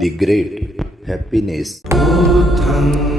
दी great happiness गच्छामि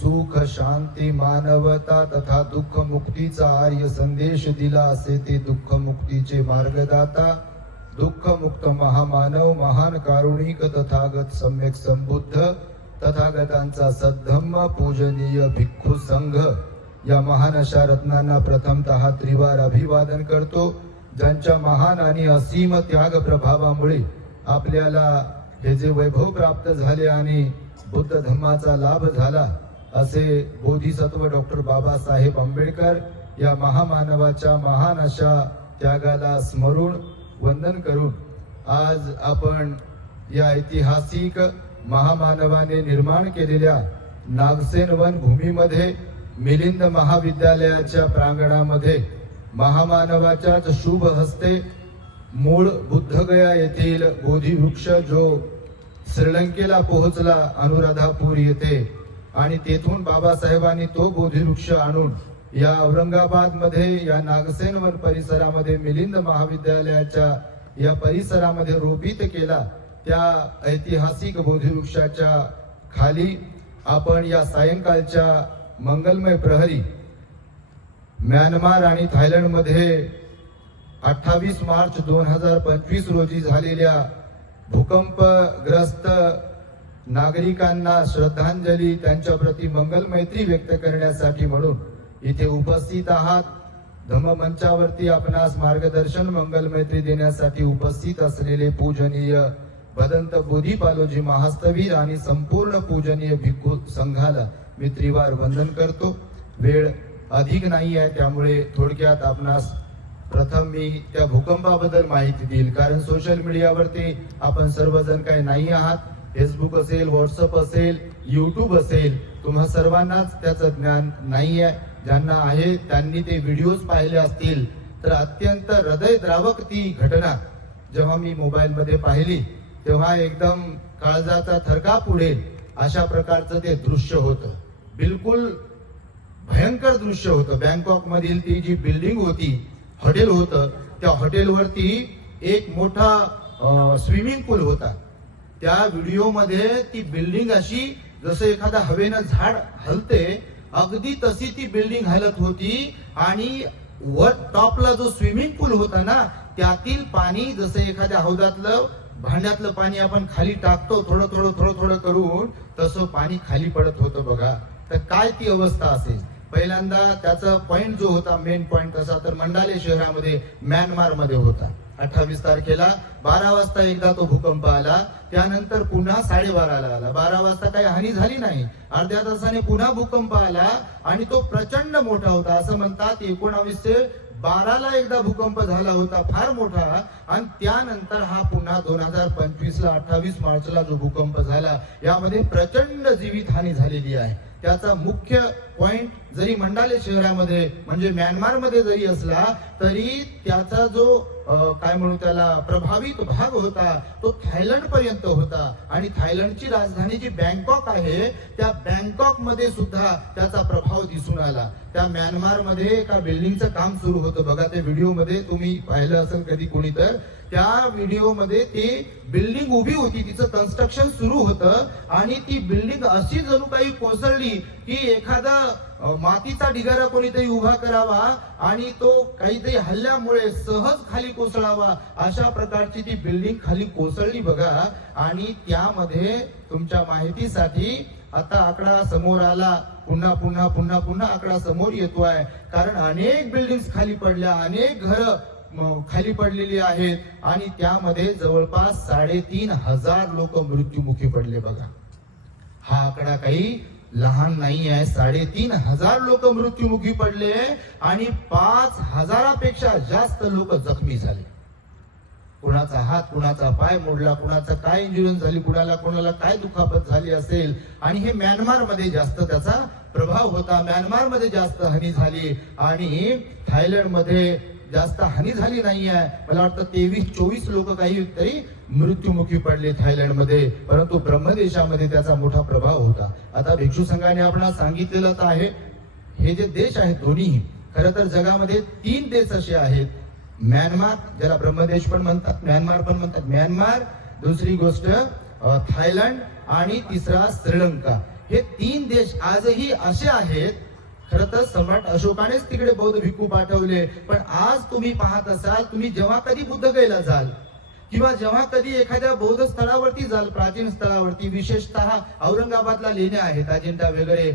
सुख शांती मानवता तथा दुःख मुक्तीचा आर्य संदेश दिला असे ते दुःख मुक्तीचे मार्गदाता दुःख मुक्त महामानव महान कारुणिक तथागत सम्यक संबुद्ध तथागतांचा सद्धम्म पूजनीय भिक्खू संघ. या महान अशा रत्नांना प्रथमतः त्रिवार अभिवादन करतो ज्यांच्या महान आणि असीम त्याग प्रभावामुळे आपल्याला हे जे वैभव प्राप्त झाले आणि बुद्ध धम्माचा लाभ झाला असे बोधिसत्व डॉक्टर बाबासाहेब आंबेडकर या महामानवाच्या महान अशा त्यागाला स्मरून वंदन करून आज आपण या ऐतिहासिक महामानवाने निर्माण केलेल्या नागसेन वन भूमीमध्ये मिलिंद महाविद्यालयाच्या प्रांगणामध्ये महामानवाच्याच शुभ हस्ते मूळ बुद्धगया येथील बोधिवृक्ष जो श्रीलंकेला पोहोचला अनुराधापूर येथे आणि तेथून बाबासाहेबांनी तो बोधिवृक्ष आणून या औरंगाबादमध्ये या नागसेनवर परिसरामध्ये मिलिंद महाविद्यालयाच्या या परिसरामध्ये रोपित केला त्या ऐतिहासिक बोधिवृक्षाच्या खाली आपण या सायंकाळच्या मंगलमय प्रहरी म्यानमार आणि थायलंडमध्ये अठ्ठावीस मार्च दोन हजार पंचवीस रोजी झालेल्या भूकंपग्रस्त नागरिकांना श्रद्धांजली त्यांच्या प्रती मंगल मैत्री व्यक्त करण्यासाठी म्हणून इथे उपस्थित आहात. धम्ममंचावरती आपणास मार्गदर्शन मंगल मैत्री देण्यासाठी उपस्थित असलेले पूजनीय भदंत बोधीपालोजी महास्तवीर आणि संपूर्ण पूजनीय भिक्खू संघाला मी त्रिवार वंदन करतो. वेळ अधिक नाही आहे त्यामुळे थोडक्यात आपणास प्रथम मी त्या भूकंपाबद्दल माहिती देईल. कारण सोशल मीडियावरती आपण सर्वजण काही नाही आहात. फेसबुक असेल व्हॉट्सअप असेल युट्यूब असेल तुम्हा सर्वांनाच त्याचं ज्ञान नाही आहे. ज्यांना आहे त्यांनी ते व्हिडिओज पाहिले असतील. तर अत्यंत हृदयद्रावक ती घटना जेव्हा मी मोबाईलमध्ये पाहिली तेव्हा एकदम काळजाचा थरकाप उडेल. अशा प्रकारचं ते दृश्य होतं. बिलकुल भयंकर दृश्य होतं. बँकॉक मधील ती जी बिल्डिंग होती हॉटेल होतं त्या हॉटेलवरती एक मोठा स्विमिंग पूल होता. त्या व्हिडिओमध्ये ती बिल्डिंग अशी जसं एखादा हवेनं झाड हलते अगदी तशी ती बिल्डिंग हलत होती आणि वर टॉपला जो स्विमिंग पूल होता ना त्यातील पाणी जसं एखाद्या हौदातलं भांड्यातलं पाणी आपण खाली टाकतो थोडं थोडं थोडं थोडं करून तसं पाणी खाली पडत होतं बघा. तर काय ती अवस्था असेल? पहिल्यांदा त्याचा पॉइंट जो होता मेन पॉइंट तसा तर मंडाले शहरामध्ये म्यानमारमध्ये होता. अठ्ठावीस तारखेला बारा वाजता एकदा तो भूकंप आला. त्यानंतर पुन्हा साडेबाराला आला. बारा वाजता काही हानी झाली नाही. अर्ध्या तासाने पुन्हा भूकंप आला आणि तो प्रचंड मोठा होता. असं म्हणतात एकोणावीसशे बाराला एकदा भूकंप झाला होता फार मोठा. आणि त्यानंतर हा पुन्हा दोन हजार पंचवीस ला अठ्ठावीस मार्चला जो भूकंप झाला यामध्ये प्रचंड जीवित हानी झालेली आहे. त्याचा मुख्य पॉइंट जरी मंडाले शहरामध्ये म्हणजे म्यानमारमध्ये जरी असला तरी त्याचा जो काय म्हणू त्याला प्रभावित भाग होता तो थायलंड पर्यंत होता. आणि थायलंडची राजधानी जी बँकॉक आहे त्या बँकॉकमध्ये सुद्धा त्याचा प्रभाव दिसून आला. त्या म्यानमारमध्ये एका बिल्डिंगचं काम सुरू होतं. बघा त्या व्हिडिओमध्ये तुम्ही पाहिलं असेल कधी कोणी तर त्या व्हिडिओमध्ये ती बिल्डिंग उभी होती तिचं कन्स्ट्रक्शन सुरू होतं आणि ती बिल्डिंग अशी जणू काही कोसळली की एखादा मातीचा ढिगारा कोणीतरी उभा करावा आणि तो काहीतरी हल्ल्यामुळे सहज खाली कोसळावा अशा प्रकारची ती बिल्डिंग खाली कोसळली बघा. आणि त्यामध्ये तुमच्या माहितीसाठी आता आकडा समोर आला पुन्हा पुन्हा पुन्हा पुन्हा आकडा समोर येतो आहे कारण अनेक बिल्डिंग खाली पडल्या अनेक घर खाली पडलेली आहेत. आणि त्यामध्ये जवळपास साडेतीन हजार लोक मृत्युमुखी पडले बघा. हा आकडा काही लहान नाही आहे. साडेतीन हजार लोक मृत्यूमुखी पडले आणि पाच हजारापेक्षा जास्त लोक जखमी झाले. कुणाचा हात कुणाचा पाय मोडला कुणाचा काय इंजुरन्स झाली कुणाला कुणाला काय दुखापत झाली असेल? आणि हे म्यानमारमध्ये जास्त त्याचा प्रभाव होता. म्यानमारमध्ये जास्त हानी झाली. आणि थायलंडमध्ये जास्त हानी झाली नाही आहे. मला वाटतं तेवीस चोवीस लोक काही तरी मृत्युमुखी पडले थायलंडमध्ये. परंतु ब्रह्मदेशामध्ये त्याचा मोठा प्रभाव होता. आता भिक्षू संघाने आपणास सांगितलेलंच आहे हे जे देश आहेत दोन्ही खरं तर जगामध्ये तीन देश असे आहेत. म्यानमार ज्याला ब्रह्मदेश पण म्हणतात म्यानमार पण म्हणतात. म्यानमार दुसरी गोष्ट थायलंड आणि तिसरा श्रीलंका. हे तीन देश आजही असे आहेत खर तर सम्राट अशोकानेच तिकडे बौद्ध भिक्खू पाठवले. पण आज तुम्ही पाहत असाल तुम्ही जेव्हा कधी बुद्ध बुद्धगयला जाल किंवा जेव्हा कधी एखाद्या बौद्ध स्थळावरती जाल प्राचीन स्थळावरती विशेषतः औरंगाबादला लेण्या आहेत अजिंठा वगैरे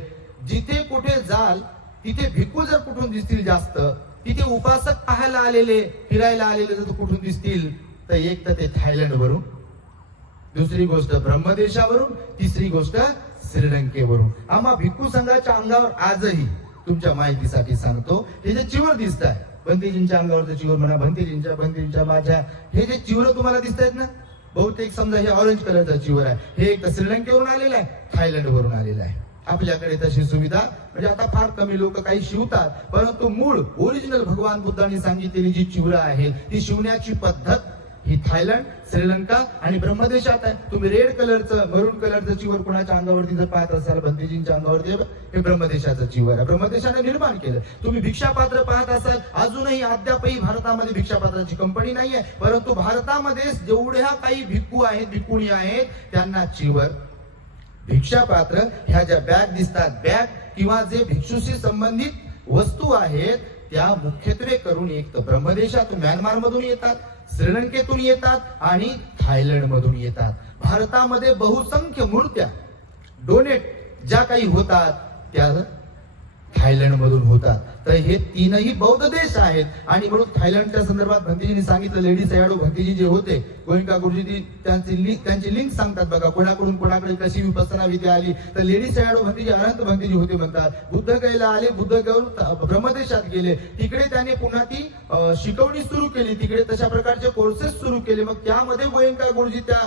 जिथे कुठे जाल तिथे भिक्खू जर कुठून दिसतील जास्त तिथे उपासक पाहायला आलेले फिरायला आलेले जर कुठून दिसतील तर एक तर ते थायलंड वरून दुसरी गोष्ट ब्रह्मदेशावरून तिसरी गोष्ट श्रीलंकेवरून. आम्हा भिक्खू संघाच्या अंगावर आजही तुमच्या माहितीसाठी सांगतो. हे जे चिवर दिसत आहे बंतीजींच्या अंगावरचं चिवर म्हणा भंतीजींच्या बंतीजींच्या माझ्या हे जे चिवर तुम्हाला दिसत आहेत ना बहुतेक समजा हे ऑरेंज कलरचा चिवर आहे. हे एक तर श्रीलंकेवरून आलेलं आहे थायलंड वरून आलेलं आहे. आपल्याकडे तशी सुविधा म्हणजे आता फार कमी लोक काही शिवतात परंतु मूळ ओरिजिनल भगवान बुद्धांनी सांगितलेली जी चिवरं आहेत ती शिवण्याची पद्धत ही थायलंड श्रीलंका आणि ब्रह्मदेशात आहे. तुम्ही रेड कलरचं मरून कलरचं चिवर कुणाच्या अंगावरती जर पाहत असाल बंदीजींच्या अंगावरती हे ब्रह्मदेशाचं चिवर आहे. ब्रह्मदेशाने निर्माण केलं. तुम्ही भिक्षापात्र पाहत असाल अजूनही अद्यापही भारतामध्ये भिक्षापात्राची कंपनी नाही आहे परंतु भारतामध्ये जेवढ्या काही भिक्खू आहेत भिक्कुणी आहेत त्यांना चिवर भिक्षापात्र ह्या ज्या बॅग दिसतात बॅग किंवा जे भिक्षूशी संबंधित वस्तू आहेत त्या मुख्यत्वे करून एक तर ब्रह्मदेशात म्यानमार मधून येतात. श्रीलंकेतून येतात आणि थायलंड मधून येतात. भारतामध्ये बहुसंख्य मूर्त्या डोनेट ज्या काही होतात त्या थायलंड मधून होतात. तर हे तीनही बौद्ध देश आहेत. आणि म्हणून थायलंडच्या संदर्भात भंतीजींनी सांगितलं लेडी सयाडू भंतीजी जे होते गोयंका गुरुजी त्यांची लिंक त्यांची लिंक सांगतात बघा कोणाकडून कोणाकडे कशी विपसना विद्या आली. तर लेडी सयाडू भंतीजी अनंत भंतीजी होते म्हणतात. बुद्ध गयला आले बुद्ध घेऊन ब्रह्मदेशात गेले. तिकडे त्याने पुन्हा ती शिकवणी सुरू केली. तिकडे तशा प्रकारचे कोर्सेस सुरू केले. मग त्यामध्ये गोयंका गुरुजी त्या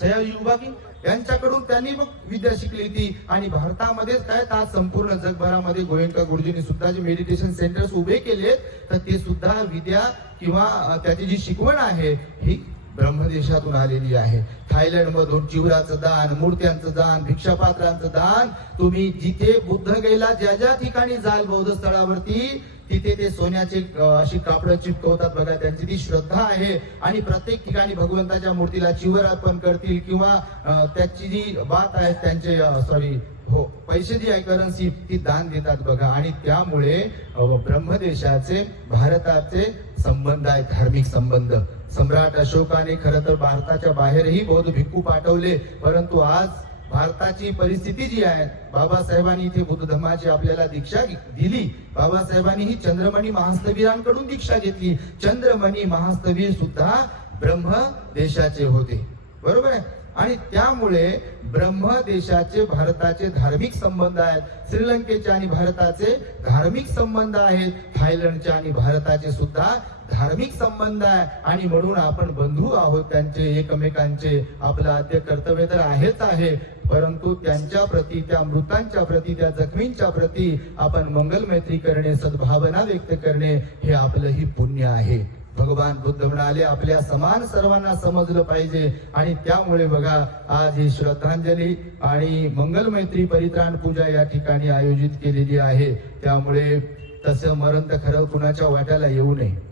सयाजी उभाकी यांच्याकडून त्यांनी मग विद्या शिकली ती. आणि भारतामध्येच काय आज संपूर्ण जगभरामध्ये गोयंका गुरुजींनी सुद्धा जे मेडिटेशन सेंटर्स उभे केलेत तर ते सुद्धा विद्या किंवा त्याची जी शिकवण आहे ही ब्रह्मदेशातून आलेली आहे. थायलंड मधून चिवराचं दान मूर्त्यांचं दान भिक्षापात्रांचं दान तुम्ही जिथे बुद्ध गेला ज्या ज्या ठिकाणी जाल बौद्ध स्थळावरती तिथे ते सोन्याचे अशी कापडं चिपकवतात बघा त्यांची ती श्रद्धा आहे. आणि प्रत्येक ठिकाणी भगवंताच्या मूर्तीला चिवर अर्पण करतील किंवा त्याची जी बात आहे त्यांचे सॉरी हो पैसे जी आहे करन्सी ती दान देतात बघा. आणि त्यामुळे ब्रह्मदेशाचे भारताचे संबंध आहेत धार्मिक संबंध. सम्राट अशोकाने खरं तर भारताच्या बाहेरही बौद्ध भिक्खू पाठवले परंतु आज भारताची परिस्थिती जी आहे बाबासाहेबांनी इथे बुद्ध धर्माची आपल्याला दीक्षा दिली. बाबासाहेबांनी ही चंद्रमणी महास्तवीरांकडून दीक्षा घेतली. चंद्रमणी महास्तवीर सुद्धा ब्रह्म देशाचे होते. बरोबर आहे? आणि त्यामुळे ब्रह्म देशाचे भारताचे धार्मिक संबंध आहेत. श्रीलंकेचे आणि भारताचे धार्मिक संबंध आहेत. थायलंडचे आणि भारताचे सुद्धा धार्मिक संबंध आहे. आणि म्हणून आपण बंधू आहोत त्यांचे एकमेकांचे. आपलं आद्य कर्तव्य तर आहेच आहे. परंतु त्यांच्या प्रती त्या मृतांच्या प्रती त्या जखमींच्या प्रती आपण मंगल मैत्री करणे सद्भावना व्यक्त करणे हे आपलंही पुण्य आहे. भगवान बुद्ध म्हणाले आपल्या समान सर्वांना समजलं पाहिजे आणि त्यामुळे बघा आज ही श्रद्धांजली आणि मंगल मैत्री परित्राण पूजा या ठिकाणी आयोजित केलेली आहे. त्यामुळे तसं मरण तर खरं कुणाच्या वाट्याला येऊ नये.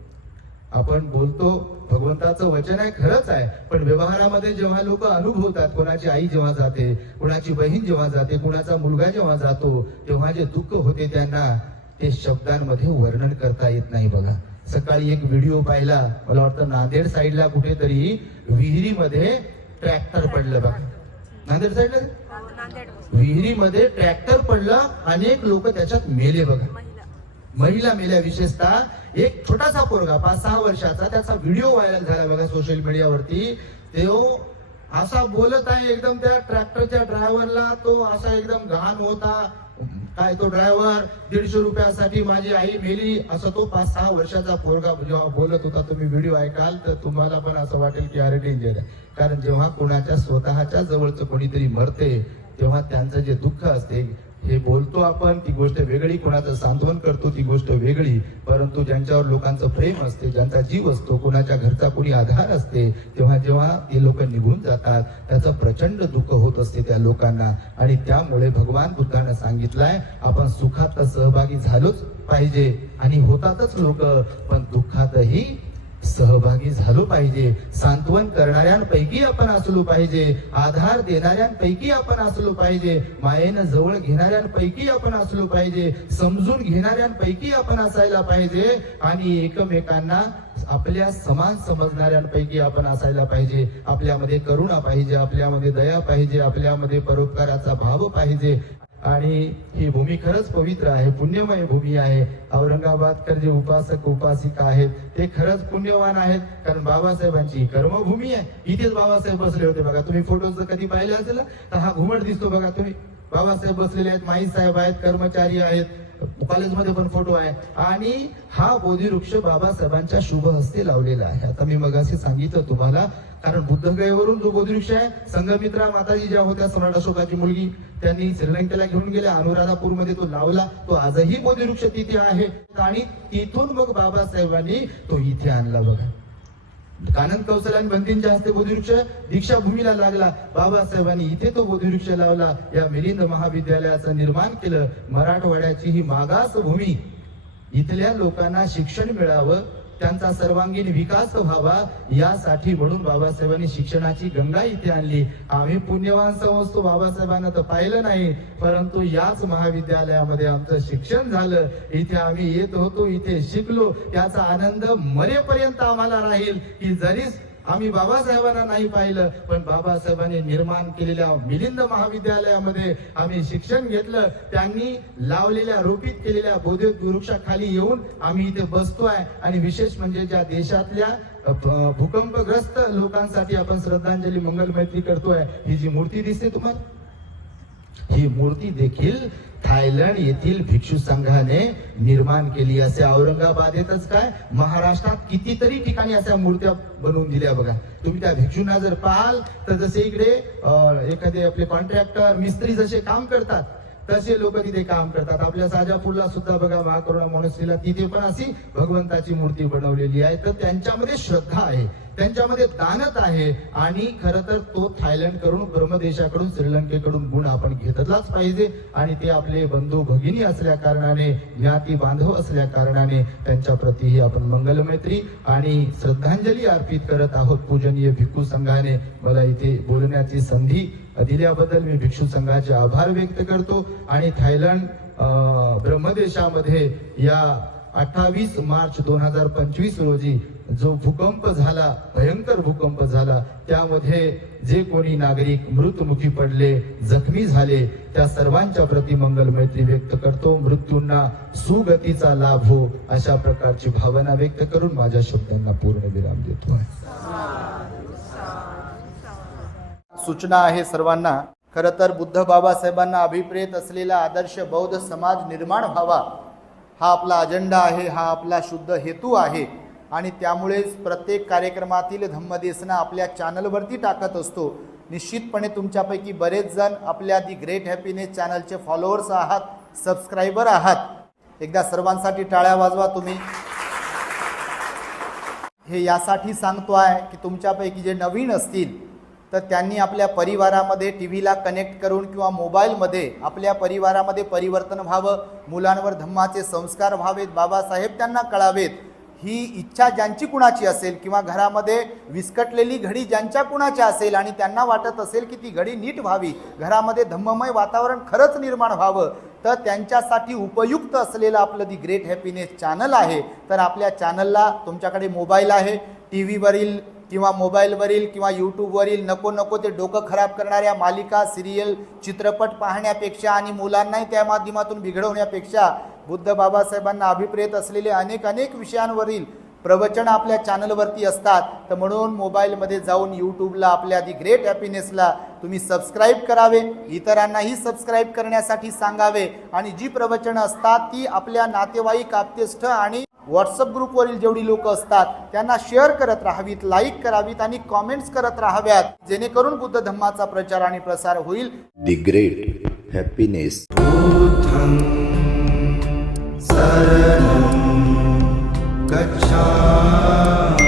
आपण बोलतो भगवंताचं वचन आहे खरंच आहे. पण व्यवहारामध्ये जेव्हा लोक अनुभवतात कोणाची आई जेव्हा जाते कोणाची बहीण जेव्हा जाते कोणाचा मुलगा जेव्हा जातो तेव्हा जे दुःख होते त्यांना ते शब्दांमध्ये वर्णन करता येत नाही बघा. सकाळी एक व्हिडिओ पाहिला मला वाटतं नांदेड साईडला कुठेतरी विहिरीमध्ये ट्रॅक्टर पडलं बघा. नांदेड साईडला? विहिरीमध्ये ट्रॅक्टर पडलं अनेक लोक त्याच्यात मेले बघा. महिला मेल्या विशेषतः एक छोटासा पोरगा पाच सहा वर्षाचा त्याचा व्हिडिओ व्हायरल झाला बघा सोशल मीडियावरती तो असा बोलत आहे एकदम त्या ट्रॅक्टरच्या ड्रायव्हरला तो असा एकदम घाण होता. काय तो ड्रायव्हर दीडशे रुपयासाठी माझी आई मेली. असं तो पाच सहा वर्षाचा पोरगा जेव्हा बोलत होता तुम्ही व्हिडिओ ऐकाल तर तुम्हाला पण असं वाटेल की अरे डेंजर आहे. कारण जेव्हा कोणाच्या स्वतःच्या जवळचं कोणीतरी मरते तेव्हा त्यांचं जे दुःख असते हे बोलतो आपण ती गोष्ट वेगळी कोणाचं सांत्वन करतो ती गोष्ट वेगळी. परंतु ज्यांच्यावर लोकांचं प्रेम असते ज्यांचा जीव असतो कोणाच्या घरचा कोणी आधार असते तेव्हा जेव्हा ते लोक निघून जातात त्याचं प्रचंड दुःख होत असते त्या लोकांना. आणि त्यामुळे भगवान बुद्धानं सांगितलंय आपण सुखात सहभागी झालोच पाहिजे. आणि होतातच लोक पण दुःखातही सहभागी झालो पाहिजे. सांत्वन करणाऱ्यांपैकी आपण असलो पाहिजे. आधार देणाऱ्यांपैकी आपण असलो पाहिजे. मायेनं जवळ घेणाऱ्यांपैकी आपण असलो पाहिजे. समजून घेणाऱ्यांपैकी आपण असायला पाहिजे. आणि एकमेकांना आपल्या समान समजणाऱ्यांपैकी आपण असायला पाहिजे. आपल्यामध्ये करुणा पाहिजे आपल्यामध्ये दया पाहिजे आपल्यामध्ये परोपकाराचा भाव पाहिजे. आणि ही भूमी खरंच पवित्र आहे पुण्यमय भूमी आहे. औरंगाबादकर जे उपासक उपासिका आहेत. ते खरंच पुण्यवान आहेत कारण बाबासाहेबांची कर्मभूमी आहे. इथेच बाबासाहेब बसले होते बघा. तुम्ही फोटो कधी पाहिले असेल तर हा घुमट दिसतो बघा. तुम्ही बाबासाहेब बसलेले आहेत माई साहेब आहेत कर्मचारी आहेत. कॉलेजमध्ये पण फोटो आहे. आणि हा बोधिवृक्ष बाबासाहेबांच्या शुभ हस्ते लावलेला आहे. आता मी मगाशी सांगितलं तुम्हाला कारण बुद्धगयेवरून जो बोधिवृक्ष आहे संघमित्रा माताजी ज्या होत्या सम्राट अशोकाची मुलगी त्यांनी श्रीलंकेला घेऊन गेल्या अनुराधापूरमध्ये तो लावला. तो आजही बोधिवृक्ष तिथे आहे. आणि तिथून मग बाबासाहेबांनी तो इथे आणला बघा. कानंद कौशल आणि बंदींच्या हस्ते बोधिवृक्ष दीक्षाभूमीला लागला. बाबासाहेबांनी इथे तो बोधिवृक्ष लावला. या मिलिंद महाविद्यालयाचं निर्माण केलं. मराठवाड्याची ही मागास भूमी इथल्या लोकांना शिक्षण मिळावं त्यांचा सर्वांगीण विकास व्हावा यासाठी म्हणून बाबासाहेबांनी शिक्षणाची गंगा इथे आणली. आम्ही पुण्यवान समजतो बाबासाहेबांना तर पाहिलं नाही. परंतु याच महाविद्यालयामध्ये आमचं शिक्षण झालं. इथे आम्ही येत होतो इथे शिकलो. याचा आनंद मरेपर्यंत आम्हाला राहील की जरी आम्ही बाबासाहेबांना नाही पाहिलं पण बाबासाहेबांनी निर्माण केलेल्या मिलिंद महाविद्यालयामध्ये आम्ही शिक्षण घेतलं. त्यांनी लावलेल्या रोपित केलेल्या बौद्धिक वृक्षाखाली येऊन आम्ही इथे बसतोय आणि विशेष म्हणजे ज्या देशातल्या भूकंपग्रस्त लोकांसाठी आपण श्रद्धांजली मंगल मैत्री करतोय ही जी मूर्ती दिसते तुम्हाला? ही मूर्ती देखील थायलंड येथील भिक्षू संघाने निर्माण केली असे. औरंगाबादेतच काय? महाराष्ट्रात कितीतरी ठिकाणी अशा मूर्त्या बनवून दिल्या बघा. तुम्ही त्या भिक्षूंना जर पाहाल तर जसे इकडे अं, एखादे आपले कॉन्ट्रॅक्टर मिस्त्री जसे काम करतात तसे लोक तिथे काम करतात. आपल्या साजापूरला सुद्धा बघा महाकरुणा मोनस्ट्रीला तिथे पण अशी भगवंताची मूर्ती बनवलेली आहे. तर त्यांच्यामध्ये श्रद्धा आहे त्यांच्यामध्ये दानत आहे आणि खर तर तो थायलंडकडून ब्रह्मदेशाकडून श्रीलंकेकडून गुण आपण घेतलाच पाहिजे. आणि ते आपले बंधू भगिनी असल्या कारणाने ज्ञाती बांधव असल्या कारणाने त्यांच्या प्रतीही आपण मंगलमैत्री आणि श्रद्धांजली अर्पित करत आहोत. पूजनीय भिक्खू संघाने मला इथे बोलण्याची संधी दिल्याबद्दल मी भिक्षू संघाचे आभार व्यक्त करतो आणि थायलंड ब्रह्मदेशामध्ये या अठ्ठावीस मार्च दोन हजार पंचवीस रोजी जो भूकंप झाला भयंकर भूकंप झाला त्यामध्ये जे कोणी नागरिक मृत्युमुखी पडले जखमी झाले त्या सर्वांच्या प्रती मंगल मैत्री व्यक्त करतो. मृत्यूंना सुगतीचा लाभ हो अशा प्रकारची भावना व्यक्त करून माझ्या शब्दांना पूर्ण विराम देतो. सूचना आहे सर्वांना. खरं तर बुद्ध बाबासाहेबांना अभिप्रेत असलेला आदर्श बौद्ध समाज निर्माण व्हावा. हा आपला अजेंडा आहे हा आपला शुद्ध हेतू आहे. आणि त्यामुळेच प्रत्येक कार्यक्रमातील धम्मदेसना आपल्या चॅनलवरती टाकत असतो. निश्चितपणे तुमच्यापैकी बरेच जण आपल्या दी ग्रेट हॅपीनेस चॅनलचे फॉलोअर्स आहात सबस्क्रायबर आहात. एकदा सर्वांसाठी टाळ्या वाजवा तुम्ही. हे यासाठी सांगतो आहे की तुमच्यापैकी जे नवीन असतील तर त्यांनी आपल्या परिवारामध्ये टी व्हीला कनेक्ट करून किंवा मोबाईलमध्ये आपल्या परिवारामध्ये परिवर्तन व्हावं मुलांवर धम्माचे संस्कार व्हावेत बाबासाहेब त्यांना कळावेत ही इच्छा ज्यांची कुणाची असेल किंवा घरामध्ये विस्कटलेली घडी ज्यांच्या कुणाची असेल आणि त्यांना वाटत असेल की ती घडी नीट व्हावी घरामध्ये धम्ममय वातावरण खरंच निर्माण व्हावं तर त्यांच्यासाठी उपयुक्त असलेलं आपलं दी ग्रेट हॅपीनेस चॅनल आहे. तर आपल्या चॅनलला तुमच्याकडे मोबाईल आहे टी व्हीवरील किंवा मोबाईलवरील किंवा यूट्यूबवरील नको नको ते डोकं खराब करणाऱ्या मालिका सिरियल चित्रपट पाहण्यापेक्षा आणि मुलांनाही त्या माध्यमातून बिघडवण्यापेक्षा बुद्ध बाबासाहेबांना अभिप्रेत असलेले अनेक अनेक विषयांवरील प्रवचन आपल्या चॅनलवरती असतात. तर म्हणून मोबाईलमध्ये जाऊन यूट्यूबला आपल्या दी ग्रेट हॅपीनेसला तुम्ही सबस्क्राईब करावे इतरांनाही सबस्क्राईब करण्यासाठी सांगावे आणि जी प्रवचनं असतात ती आपल्या नातेवाईक आप्तेष्ठ आणि व्हॉट्सअप ग्रुपवरील जेवढी लोक असतात त्यांना शेअर करत राहावीत लाईक करावीत आणि कॉमेंट्स करत राहाव्यात. जेणेकरून बुद्ध धम्माचा प्रचार आणि प्रसार होईल. The great happiness. गच्छामि.